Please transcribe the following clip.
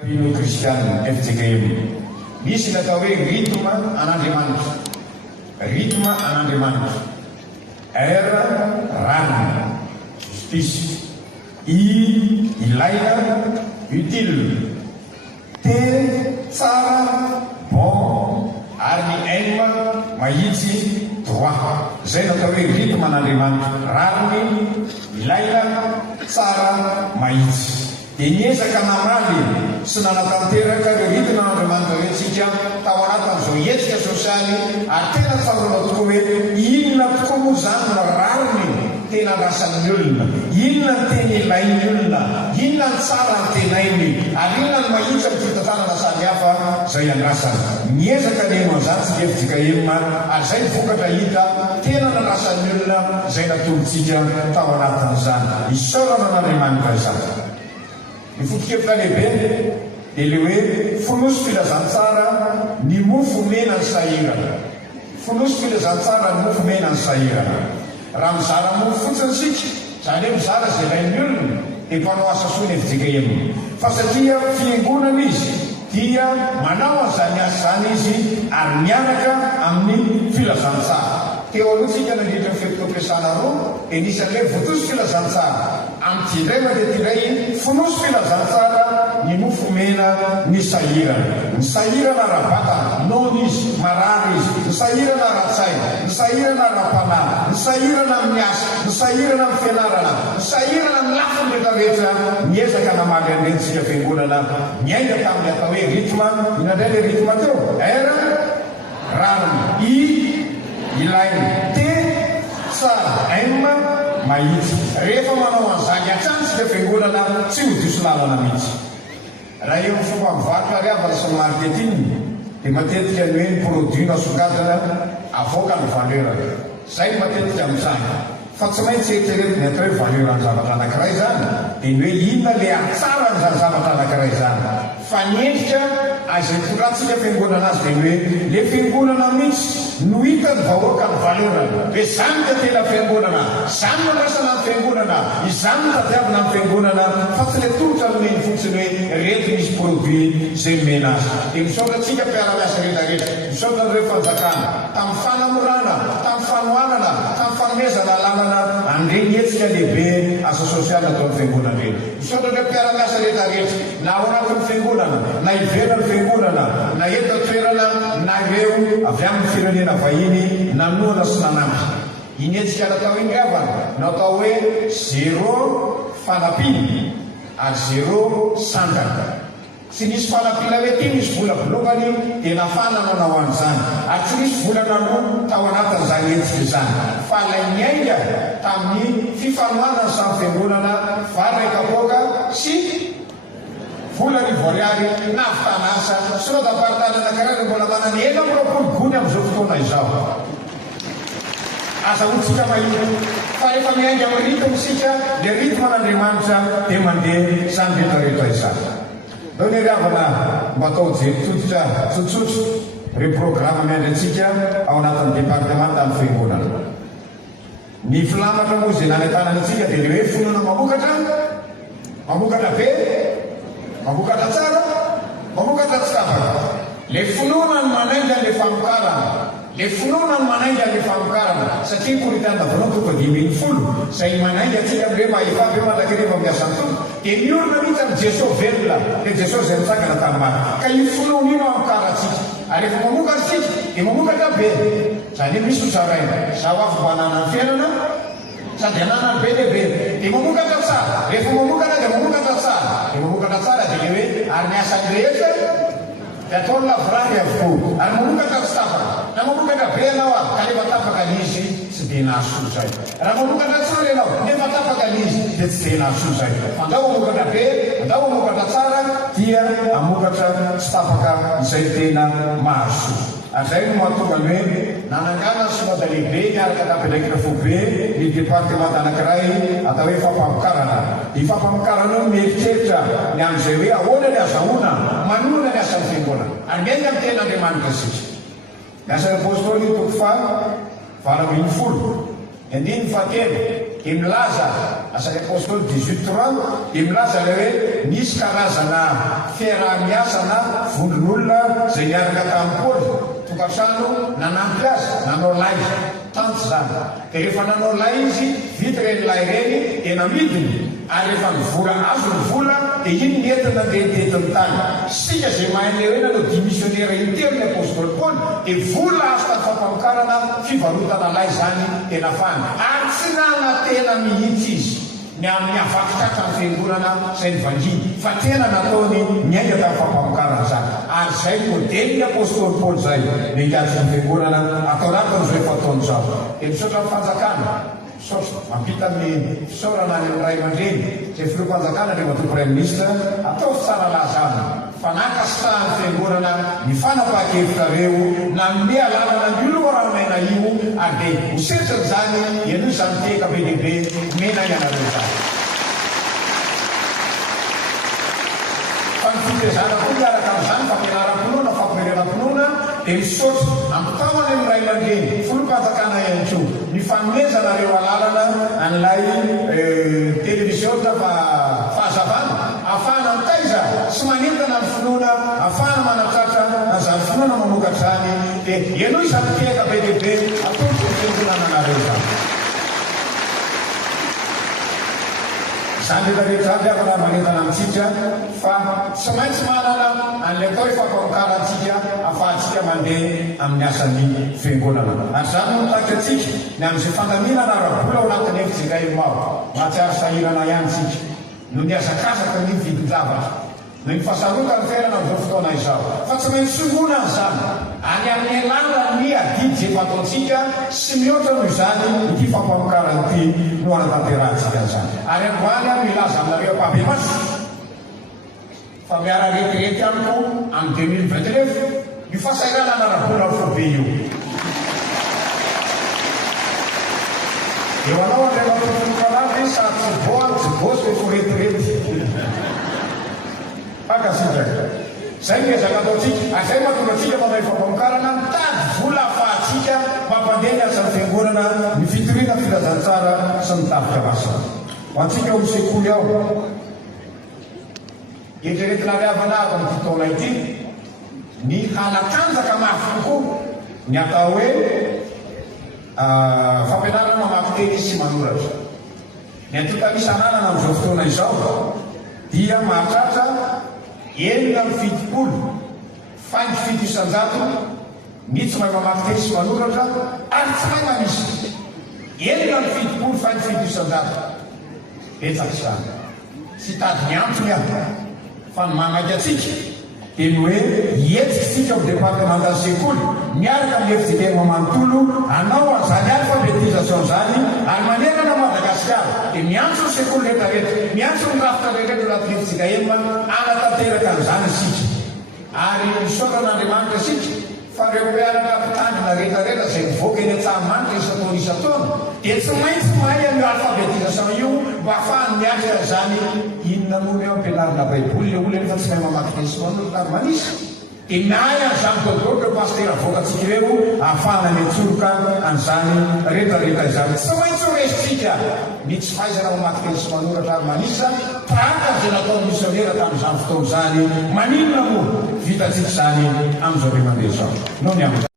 Pino Kristianina FJKM. Misy natao hoe rythme an'Andriamanitra. Rythme an'Andriamanitra. R ranina, justice. I ilaina, utile. T tsara, bon. Ary ny M mahitsy, droit. Zay natao hoe rythme an'Andriamanitra. Raniny, ilaina, tsara, mahitsy. Dia niezaka namaly sy nanatanteraka ireo rythme an'Andriamanitra rehetrika tao anatin'izao hetsika sosialy, ary tena tsaroana tokoa hoe inona tokoa moa zany no rariny tena rasan'ny olona, inona ny tena ilain'ny olona, inona ny tsara ny tenainy, ary inona ny mahitsy amin'ny fitantanana samihafa izay andrasany. Niezaka neno an'izany tsy FJKM, ary izay vokatra hita tena narasan'ny olona izay natolontsika tao anatin'izany. Isaorana an'Andriamanitra izany. Ny foto-kevitra lehibe dia le hoe fonosy filazantsara ny mofo mena ny sahirana. Fonosy filazantsara ny mofo mena ny sahirana. Raha mizara mofo fotsiny sika, izany hoe mizara izay ilain'ny olona, dia mpanao asa soa ny FJKM. Fa satria fiangonana izy dia manao an'izany asa zany izy ary mianaka amin'ny filazantsara. Teo aloha tsika nandritra ny fetim-pampiasana roa dia nisan'ilay votoso filazantsara. Amin'ny tiray mandeha tiray fonosy filazantsara ny mofo mena ny sahirana. Ny sahirana ara-batana, non izy, marary izy. Ny sahirana ara-tsaina, ny sahirana ara-panahy, ny sahirana amin'ny asa, ny sahirana amin'ny fianarana, ny sahirana amin'ny lafiny rehetrarehetra. Niezaka namaly an'ireny fiangonana miainga tamin'ny atao hoe rythme. Inandray le rythme teo? R raniny, I ilaina, T tsara, M mahitsy. Rehefa manao an'izany hatrany sika fiangonana tsy ho diso lalana mihitsy. Raha eo amin'ny fomba mivarotra riavana sy ny marketing dia matetika ny hoe ny produit nasongadina avoaka ny valeur. Zay matetika amin'izany. Fa tsy maintsy eritrereto ny atao hoe valeur ny zavatra anankiray zany, dia ny hoe inona le atsara n'izany zavatra anankiray zany. Fa ny endrika izay tondratsika fiangonana azy dia ny hoe le fiangonana mihitsy no hita ny vahoaka ny valeur. Dia izany dia tena fiangonana, izany no rasana ny fiangonana, izany no tadiavina ny fiangonana, fa tsy le tolotra nomeny fotsiny hoe reto misy produit izay mena azy. Dia misaotra antsika mpiara-miasa rehetrarehetra, misaotra an'ireo fanjakana tamin'ny fanamorana, tamin'ny fanohanana, tamin'ny fanomezana lalana an'ireny hetsika lehibe asa sosialy atao amin'ny fiangonana ireny. Misaotra an'ireo mpiara-miasa rehetrarehetra, na ao anatin'ny fiangonana, na ivelan'ny fiangonana, na eto an-toerana, na ireo avy amin'ny firenena vahiny nanoana sy nanampy. Iny hetsika natao iny avana natao hoe zéro fanampiana ary zéro sandaka. Tsy nisy fanampiana hoe ty misy vola bolongany dia nafana nanao an'izany, ary tsy nisy vola nanoa tao anatin'izany hetsika izany. Fa ilay miainga tamin'ny fifanohanana samy fiangonana vary kapoaka sy vola ny voariary navitanasa sy nodaparitana anankiray mbola manana ela miroapolo gony amin'izao fotoana izao. Asa hotsika mahita fa rehefa miainga amin'ny rythme sika, le rythme an'Andriamanitra dia mandeha izany rehetrarehetra izany. Dao ny riavana mba atao jery-totitra tsotsotro ireo programa miandry antsika ao anatin'ny departemanta ny fiangonana. Ny filamatra moa izay nanentanana antsika dia le hoe finoana mamokatra, mamokatra be, mamokatra tsara, mamokatra tsy tapaka. Le finoana ny manainga le famokarana, le finoana ny manainga le famokarana, satria koritana voaloha toko 5,000 izay manainga antsika amin'ireo mahefavy eo mandrakireva miasa ny tompoko. Dia miorina mihitsy amin'ny Jesosy velona, le Jesosy izay mitsangana tamin'ny maro. Ka io finoana ino amokarantsika. Ary rehefa mamokatra sika dia mamokatra be. Izany hoe misy hozaraina, zaho afo mba hanana ny fiainana sady hanana ny be lehibe. Dia mamokatra tsara, rehefa mamokatra dia mamokatra tsara, dia mamokatra tsara dia le hoe ary ny asany rehetra dia ataony lavorany avokoa. Ary mamokatra tsy tapaka, na mamokatra be ianao kanefa tapaka n'izy tsy dia nahasoa zay. Raha mamokatra tsara ianao nefa tapaka n'izy dia tsy dia nahasoa zay. Fa andao mamokatra be, andao mamokatra tsara dia amokatra tsy tapaka izay tena mahasoa. Ary zay no mahatonga ny hoe nanangana somada lehibe miaraka tapendraikitra fobe ny departemanta anankiray atao hoe fampamokarana. Ny fampamokarana io mieritreritra ny amin'izay hoe ahoana ny azahoana manonona ny asan'ny fiangonana ary miainga amin'ny tena Andriamanitra sika. Ny asan'ny apôstôly toko 20:90 dia milaza asan'ny apôstôly 18:3 dia milaza le hoe nisy karazana fiarah-miasa na vondron'olona zay niaraka tamin'ny Paoly tokantrano nanampy azy nanao lay tanty zany dia rehefa nanao lay izy vita reny lay reny dia namidiny ary rehefa mivola azo ny vola dia iny nentina ndehitetiny tany sika zay mahay le hoe nanao dimissionnaire interne ny apôstôly Paoly dia vola azo tamin'ny fampamokarana fivarotana lay zany tena fany ary tsy nanatena mihitsy izy ny amin'ny avakitratra ny fiangonana zay nivanginy fa tena nataony miainga tamin'ny fampamokarana zany ary zay modely ny apôstôly Paoly zay miangazy ny fiangonana atao anatin'izao efa ataony zao dia misaotra amin'ny fanjakana misaotra mampita amin'ny fisaorana any amin'ny ray aman-dreny zay filoam-panjakana le mato premier ministre atao fitsara lazana fanakasitrahan'ny fiangonana ny fanapahan-kevitrareo na mme alalana miloharamaina io ary dia hosetrany zany iano izany teka be lehibe mena ianareo zany fa ny fitezana koa miaraka amin'izany fampianaram-pinoana fampimerenam-pinoana dia misaotra ampitahoany amin'ny ray aman-dreny filoam-panjakana ihany koa ny fanomezanareo alalana an'ilay television fahazavana ahafahana mitaiza sy manentana ny finoana ahafahana manatratra azany finoana mamokatra zany dia ianao izany teka be lehibe ataotry ny fiangonana anareo zany zany rehetrarehetra aby afana manentana amintsika fa tsy maintsy manana an'ilay atao efampamokarantsika ahafahantsika mandeha amin'ny asan'ny fiangonana ary zany no mitahika atsika ny amin'izay fandaminana rabola ao anatin'ny efitsika mao mahatsiary sahirana ihany tsika no niazakazaka ny vidin-javatra no ny fahasarotany ferana amin'izao fotoana izao fa tsy maintsy songona an'izany any amin'ny alana ny adidy zay fataontsika sy mihoatra noho izany ity fampamokarana ity no anatanterantsika an'izany ary andoany a milaza aminareo ampabe maso fa miara retirety amiko amin'ny 2029 io fahasairana anarabola fobe io eo anao andray mampifolokalany sady tsy boany tsy bosy hoe fo retirety pakasika zay miezaka ataotsika ary zay mahatonga atsika manao fampamokarana mitady vola ahafahantsika mampandeha ny asan'ny fiangonana ny fitoriana filazantsara sy mitafika masina ho antsika ao amin'ny sekoly ao eritreretina riavana aby amin'ity taona ity ny hanatanjaka mafy kokoa ny atao hoe fampianarana mamaky teny sy manoratra ny antotanisanaanana amin'izao fotoana izao dia mahatratra 750 faingo 7 isan-jato ny tsy mahay mamaky teny sy manoratra ary tsy mahay manisy 750 faingo 7 isan-jato betsaka izany tsy tady ny antony aho fa ny manaky atsika dia ny hoe hietsika sika amin'ny départemental sekoly miaraka amin'ny FJKM manontolo anao an'izany alphabétisation zany ary manerana Madagasikara dia miantso ny sekoly rehetrarehetra miantso ny rafitra rehetrarehetra anatin'ny FJKM anatanteraka an'izany isika ary misaoran'Andriamanitra isika fa reo mpianatra mpitandrina rehetrarehetra zay mivoaka eny an-tsahamanika isataona isataona dia tsy maintsy mahay amin'ny alphabétisation io mba ahafahany miaraka zany inona moa eo ampianarana baiboly le olona efa tsy mahay mamaky teny sy manoratra ary manisy dia mihay an'izany dodoro reo pastera avoakatsika ireo ahafahana miantsoroka an'izany rehetrarehetra izany tsy maintsy resitsika ny tsy fahaizana mamaky teny sy manoratra ary manisy zany tahaka zay nataony missionnaire tamin'izany fotoana zany maninona moa vitatsika zany amin'izao re mandeha zao no ny